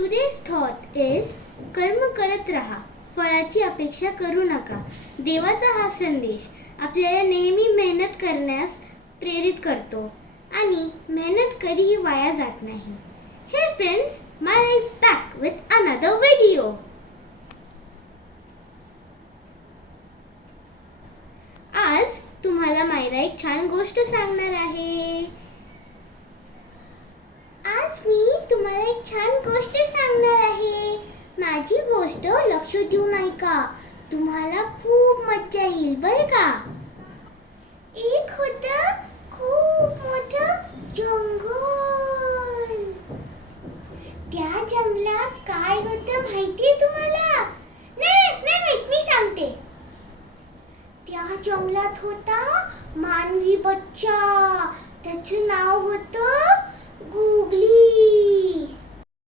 Today's thought is कर्म करत राहा, फळाची अपेक्षा करू नका. देवाचा हा संदेश आपल्याला नेहमी मेहनत करण्यास प्रेरित करतो आणि मेहनत कधीही वाया जात नाही. Hey friends, Mara is back with another video. आज तुम्हाला मायरा एक छान गोष्ट सांगणार आहे. आज मी तुम्हाला एक छान गोष्ट सांगणार आहे. माझी गोष्ट लक्ष देऊन ऐका, तुम्हाला खूप मज्जा येईल बरं का. एक होतं खूप मोठं जंगल. त्या जंगलात काय होतं माहितीये तुम्हाला? नाही मी सांगते. त्या जंगलात होता मानवी बच्चा. त्याचं नाव होतं गुगली.